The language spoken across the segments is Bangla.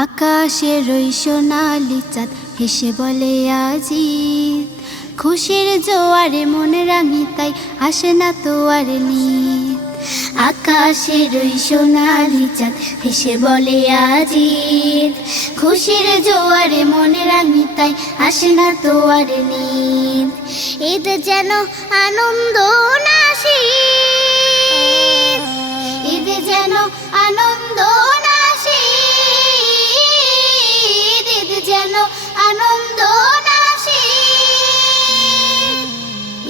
আকাশের ওই সোনালি চাঁদ হেসে বলে আজিত খুশির জোয়ারে মন রাঙি, তাই আসে না তো আর নিত আকাশের ওই সোনালি চাঁদ হেসে বলে আজিত খুশির জোয়ারে মন রাঙি, তাই আসে না তো আর নিত ঈদ যেন আনন্দ নাসি ঈদ যেন আনন্দ আনন্দ নাসি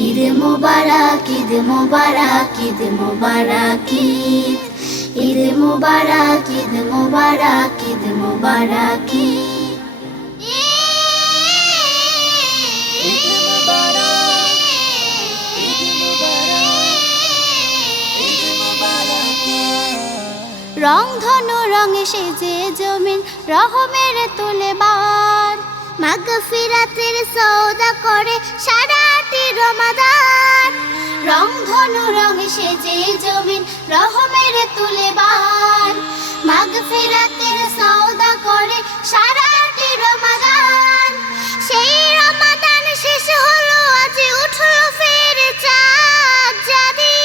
ঈদ মোবারক ঈদ মোবারক ঈদ। মোবারক ঈদ মোবারক ঈদ মোবারক ঈদ। মোবারক রং ধনু রঙে সেজে জমিন, রহমের তুলে বার মাগ ফিরাতের সৌদা করে সারাটি রমাদান। রং ধনু রঙে সেজে জমিন রহমের তুলে বার মাগ ফিরাতের সৌদা করে সারাটি রমাদান। সেই রমাদান শেষ হলো, আজ উঠল ফের চাঁদ জাদি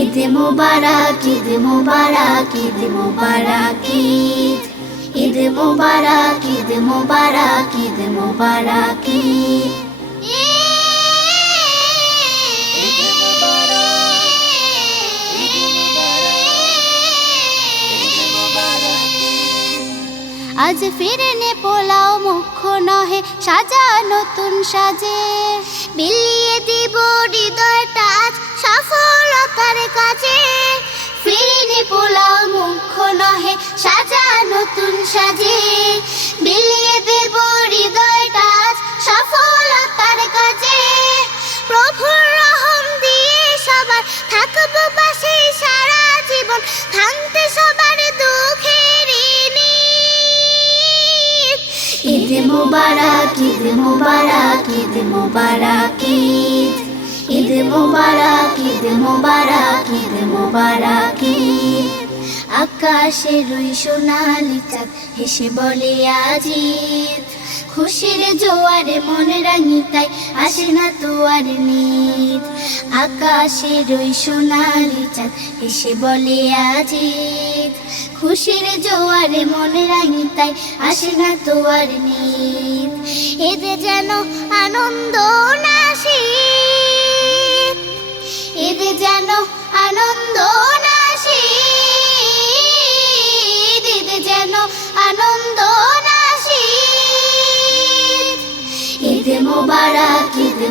ঈদ মোবারক ঈদ মোবারক ঈদ মোবারক, ঈদ ঈদ মোবারক ঈদ মোবারক ঈদ মোবারক। আজ ফিরেনে পোলাও মুখ্য নহে, সাজা নতুন সাজে। বিলিয়ে দিব হৃদয়টা আজ পোলাও মুখ্য নহে, সাজা নতুন সাজে। বিলিয়ে দেব হৃদয়টা সফলতার কাজে। প্রভুর রহম দিয়ে সবার থাকব পাশে সারা জীবন থামতে সবার দুঃখের ঈদ মোবারক ঈদ মোবারক ঈদ মোবারক ঈদ। ঈদ মোবারক ঈদ মোবারক ঈদ মোবারক ঈদ। আকাশের ওই সোনালি চাঁদ হেসে বলে, আজিত, খুশির জোয়ারে মন রাঙি, তাই আসে না তো আর নিত। আকাশের ওই সোনালি চাঁদ হেসে বলে, আজিত, খুশির জোয়ারে মন রাঙি, তাই আসে না তো আর নিত। এতে যেন আনন্দ